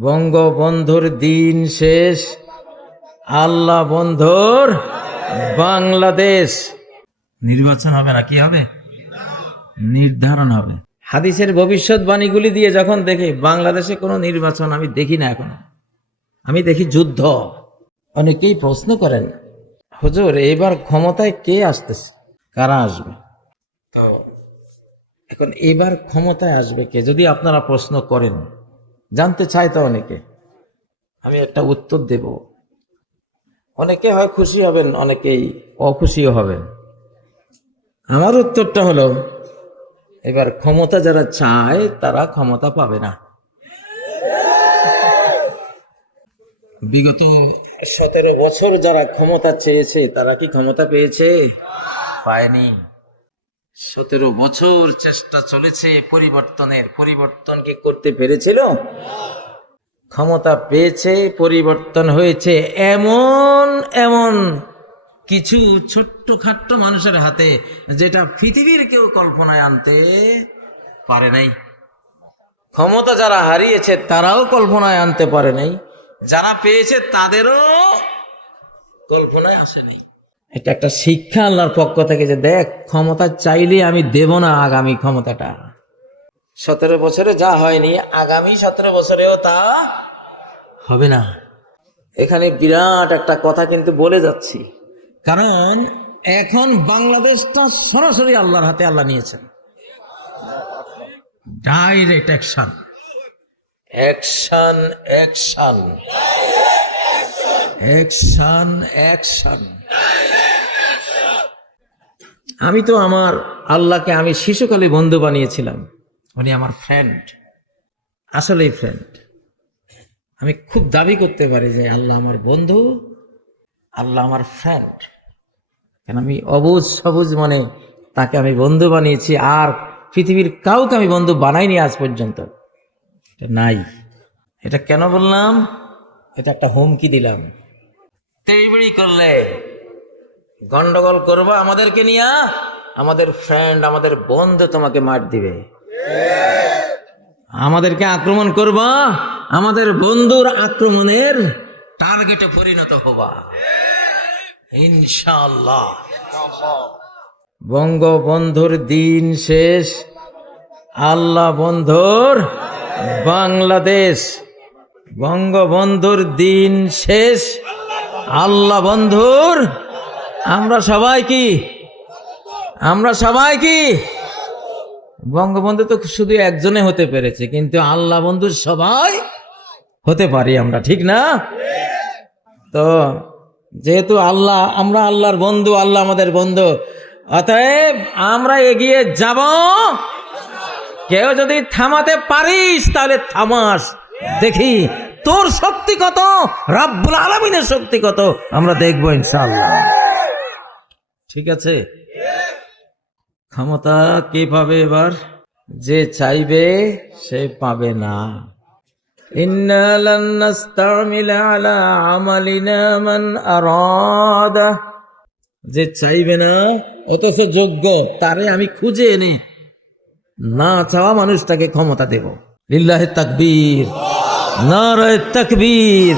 বঙ্গবন্ধুর দিন শেষ। আল্লাহ বন্ধুর বাংলাদেশ। নির্বাচন হবে না কি হবে? নির্ধারণ হবে। হাদিসের ভবিষ্যৎবাণীগুলি দিয়ে যখন দেখি বাংলাদেশে কোনো নির্বাচন আমি দেখি না এখন। আমি দেখি যুদ্ধ। অনেকেই প্রশ্ন করেন হুজুর এবার ক্ষমতায় কে আসতেছে? কারা আসবে? তো এখন এবার ক্ষমতায় আসবে কে? যদি আপনারা প্রশ্ন করেন। জানতে চায় তো অনেকে। আমি একটা উত্তর দেব। অনেকে হয় খুশি হবেন, অনেকেই অখুশিও হবেন। আমার উত্তরটা হলো, এবার ক্ষমতা যারা চায়, তারা ক্ষমতা পাবে না। বিগত সতেরো বছর যারা ক্ষমতা চেয়েছে, তারা কি ক্ষমতা পেয়েছে? পায়নি। সতেরো বছর চেষ্টা চলেছে পরিবর্তনের। পরিবর্তন কি করতে পেরেছিল? ক্ষমতা পেয়েছে, পরিবর্তন হয়েছে এমন এমন কিছু ছোট্ট খাট্ট মানুষের হাতে যেটা পৃথিবীর কেউ কল্পনায় আনতে পারে নাই। ক্ষমতা যারা হারিয়েছে, তারাও কল্পনায় আনতে পারে নাই। যারা পেয়েছে, তাদেরও কল্পনায় আসেনি। এটা একটা শিক্ষা আল্লাহর পক্ষ থেকে যে দেখ, ক্ষমতা চাইলে আমি দেব না আগামী ক্ষমতাটা। সতেরো বছরে যা হয়নি, আগামী সতেরো বছরেও তা হবে না। এখানে বিরাট একটা কথা কিন্তু বলে যাচ্ছি। কারণ এখন বাংলাদেশটা সরাসরি আল্লাহর হাতে আল্লাহ নিয়েছেন। Direct action action action action action আমি তো আমার আল্লাহকে আমি শিশুকালে বন্ধু বানিয়েছিলাম। উনি আমার ফ্রেন্ড আসলেই ফ্রেন্ড আমি খুব দাবি করতে পারি যে আল্লাহ আমার বন্ধু, আল্লাহ আমার ফ্রেন্ড কেন আমি অবুজ সবুজ মানে তাকে আমি বন্ধু বানিয়েছি, আর পৃথিবীর কাউকে আমি বন্ধু বানাইনি আজ পর্যন্ত। নাই। এটা কেন বললাম? এটা একটা হুমকি দিলাম। তেড়িবিড়ি করলে গন্ডগোল করব আমাদেরকে নিয়ে? আমাদের ফ্রেন্ড আমাদের বন্ধু তোমাকে মার দিবে। আমাদেরকে আক্রমণ করবা? আমাদের বন্ধুর আক্রমণের টার্গেটে পরিণত হবা। ইনশাল্লাহ বঙ্গবন্ধুর দিন শেষ। আল্লাহ বন্ধুর বাংলাদেশ। বঙ্গবন্ধুর দিন শেষ। আল্লাহ বন্ধুর আমরা সবাই কি? আমরা সবাই কি? বঙ্গবন্ধু তো শুধু একজনে হতে পেরেছে, কিন্তু আল্লাহ বন্ধু সবাই হতে পারি আমরা, ঠিক না? তো যেহেতু আল্লাহ, আমরা আল্লাহর বন্ধু, আল্লাহ আমাদের বন্ধু, অতএব আমরা এগিয়ে যাব। কেউ যদি থামাতে পারিস, তাহলে থামাস। দেখি, তোর শক্তি কত? রাব্বুল আলমিনের শক্তি কত? আমরা দেখব ইনশাল্লাহ ঠিক আছে? ক্ষমতা কে পাবে এবার? যে চাইবে, সে পাবে না। ইন্না লান নাস্তামিলা আলা আমালিনা মান আরাদা। যে চাইবে না, অথচ যোগ্য, তারে আমি খুঁজে এনে না চাওয়া মানুষটাকে ক্ষমতা দেব। লিল্লাহে তাকবীর। নারায়ে তাকবীর।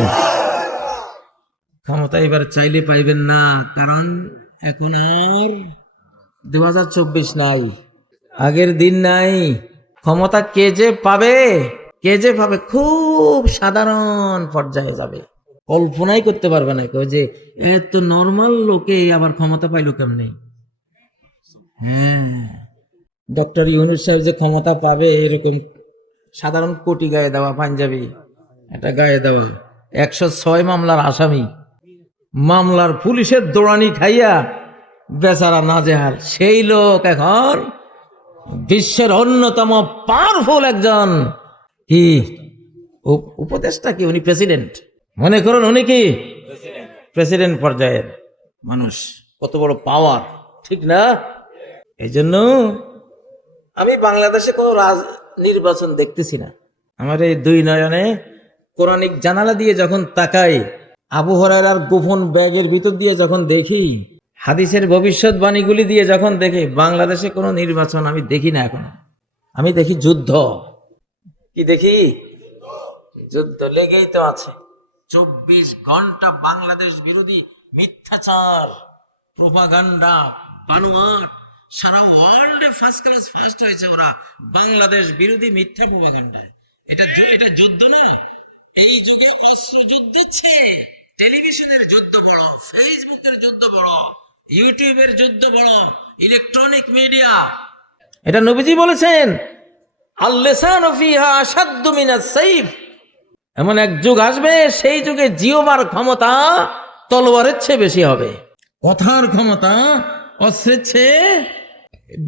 ক্ষমতা এবার চাইলে পাইবেন না, কারণ এখন আর দু হাজার চব্বিশ নাই। আগের দিন নাই। ক্ষমতা কে যে পাবে, কে যে পাবে, খুব সাধারণ পর্যায়ে যাবে। কল্পনাই করতে পারবে না কেউ যে এত নর্মাল লোকে আবার ক্ষমতা পাইলো কেমনি? হ্যাঁ। ডক্টর ইউনুস সাহেব যে ক্ষমতা পাবে, এরকম সাধারণ কোটি গায়ে দেওয়া পাঞ্জাবি, একটা গায়ে দেওয়া। একশো ছয় মামলার আসামি। মামলার পুলিশের দৌড়ানি খাইয়া বেচারা নাজেহাল। সেই লোক এখন বিশ্বের অন্যতম পাওয়ারফুল একজন। কি? উপ- উপদেষ্টা কি? উনি প্রেসিডেন্ট মনে করুন, উনি কি? প্রেসিডেন্ট পর্যায়ের মানুষ। কত বড় পাওয়ার ঠিক না? এই জন্য আমি বাংলাদেশে কোনো রাজ নির্বাচন দেখতেছি না। আমার এই দুই নয়নে কোরআনিক জানালা দিয়ে যখন তাকাই আবু হরার গোপন ব্যাগের ভিতর দিয়ে যখন দেখি, হাদিসের ভবিষ্যৎবাণীগুলি দিয়ে যখন দেখি, বাংলাদেশে কোনো নির্বাচন আমি দেখি না এখন। আমি দেখি যুদ্ধ। কি দেখি? যুদ্ধ লেগেই তো আছে। চব্বিশ ঘণ্টা বাংলাদেশ বিরোধী মিথ্যাচার, প্রোপাগান্ডা, বানোয়াট, সারা ওয়ার্ল্ডে ফার্স্ট ক্লাস ফার্স্ট হয়েছে ওরা বাংলাদেশ বিরোধী মিথ্যা প্রোপাগান্ডায়। এটা এটা যুদ্ধ না এই যুগে অস্ত্র যুদ্ধের চেয়ে টেলিভিশনের যুদ্ধ বড় ফেসবুকের যুদ্ধ বড় ইউটিউবের যুদ্ধ বড় ইলেকট্রনিক মিডিয়া। এটা নবীজি বলেছেন এমন এক যুগ আসবে সেই যুগে জিওবার ক্ষমতা তলোয়ারের চেয়ে বেশি হবে। কথার ক্ষমতা অস্ত্রের চেয়ে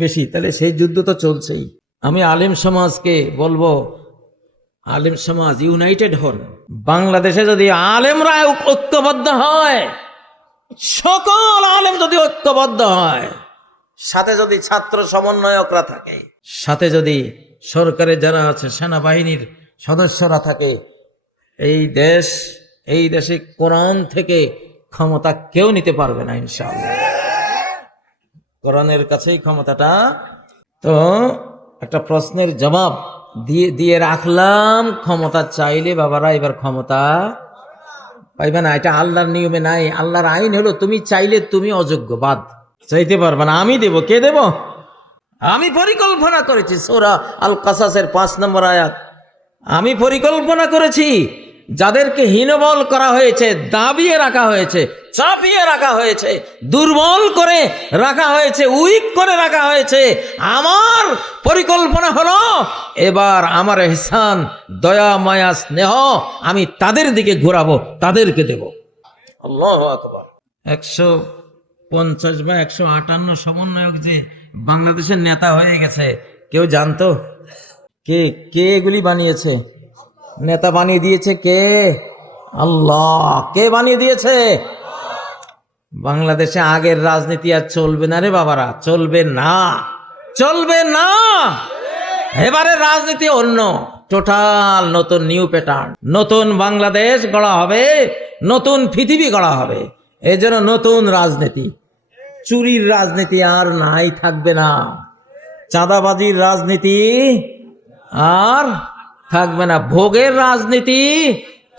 বেশি তাহলে সেই যুদ্ধ তো চলছেই। আমি আলিম সমাজকে বলব আলেম সমাজ ইউনাইটেড হন। বাংলাদেশে যদি আলেমরা ঐক্যবদ্ধ হয়, সকল আলেম যদি ঐক্যবদ্ধ হয়, সাথে যদি ছাত্র সমন্বয়করা থাকে, সাথে যদি সরকারে যারা আছে, সেনাবাহিনীর সদস্যরা থাকে, এই দেশ, এই দেশে কোরআন থেকে ক্ষমতা কেউ নিতে পারবে না, ইনশাআল্লাহ। কোরআনের কাছেই ক্ষমতাটা। তো একটা প্রশ্নের জবাব দিয়ে দিয়ে রাখলাম, ক্ষমতা চাইলে বাবারা এবার ক্ষমতা পাইবে না, এটা আল্লাহর নিয়মে নাই, আল্লাহর আইন হলো তুমি চাইলে তুমি অযোগ্য, বাদ। চাইতে পারবে না, আমি দেব, কে দেব? আমি পরিকল্পনা করেছি, সোরা আল কাসাসের পাঁচ নম্বর আয়াত। আমি পরিকল্পনা করেছি যাদেরকে হীনবল করা হয়েছে, দাবিয়ে রাখা হয়েছে, চাপিয়ে রাখা হয়েছে, দুর্বল করে রাখা হয়েছে, উইক করে রাখা হয়েছে, আমার পরিকল্পনা হলো, এবার আমার এহসান, দয়া, মায়া, স্নেহ, আমি তাদের দিকে ঘোরাবো, তাদেরকে দেব। আল্লাহ আকবার। একশো পঞ্চাশ বা একশো আটান্ন সমন্বয়ক যে বাংলাদেশের নেতা হয়ে গেছে, কেউ জানতো? কে কে এগুলি বানিয়েছে? নেতা বানিয়ে দিয়েছে কে? আল্লাহ। কে বানিয়ে দিয়েছে? বাংলাদেশে আগের রাজনীতি আর চলবে না রে বাবারা, চলবে না। চলবে না। এবারে রাজনীতি অন্য। টোটাল নতুন নিউ প্যাটার্ন। নতুন বাংলাদেশ গড়া হবে, নতুন পৃথিবী গড়া হবে। এই জন্য নতুন রাজনীতি। চুরির রাজনীতি আর নাই, থাকবে না। চাঁদাবাজির রাজনীতি আর থাকবে না ভোগের রাজনীতি,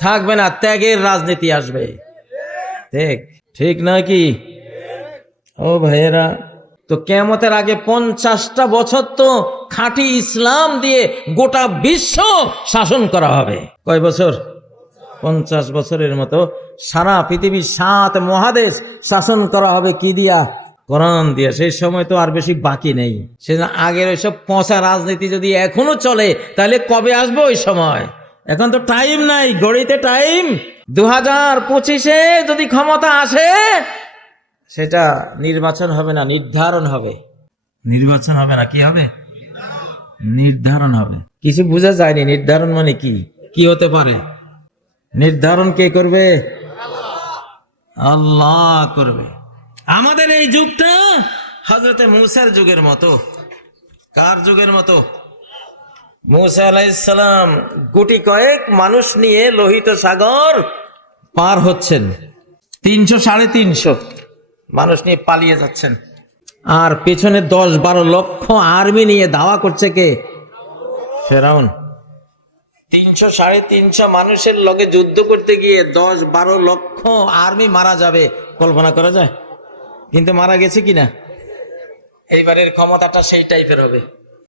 থাকবে না ত্যাগের রাজনীতি আসবে। ঠিক ঠিক নয় কি? ও ভাইয়েরা, তো কেমতের আগে পঞ্চাশটা বছর তো খাঁটি ইসলাম দিয়ে গোটা বিশ্ব শাসন করা হবে। কয় বছর? পঞ্চাশ বছরের মতো সারা পৃথিবীর সাত মহাদেশ শাসন করা হবে কি দিয়া? কোরআন দিয়া সেই সময় তো আর বেশি বাকি নেই। সেজন্য আগের ওইসব পচা রাজনীতি যদি এখনও চলে তাহলে কবে আসবে ওই সময়? এখন তো টাইম নাই গড়িতে টাইম দু হাজার পঁচিশে যদি ক্ষমতা আসে সেটা নির্বাচন হবে না নির্ধারণ হবে। নির্বাচন হবে না কি হবে? নির্ধারণ হবে। কিছু বোঝা যায়নি নির্ধারণ মানে কি? কি হতে পারে? নির্ধারণ কে করবে? আল্লাহ করবে। আমাদের এই যুগটা হজরতে মুসার যুগের মতো। কার যুগের মতো? মুসা আলাইসালাম গুটি কয়েক মানুষ নিয়ে লোহিত সাগর পার হচ্ছেন। তিনশো সাড়ে তিনশো মানুষ নিয়ে পালিয়ে যাচ্ছেন। আর পেছনে দশ বারো লক্ষ আর্মি নিয়ে দাওয়া করছে কে? ফেরাউন। তিনশো সাড়ে তিনশো মানুষের লগে যুদ্ধ করতে গিয়ে দশ বারো লক্ষ আর্মি মারা যাবে। কল্পনা করা যায়? কিন্তু মারা গেছে কিনা? এইবারের ক্ষমতাটা সেই টাইপের হবে।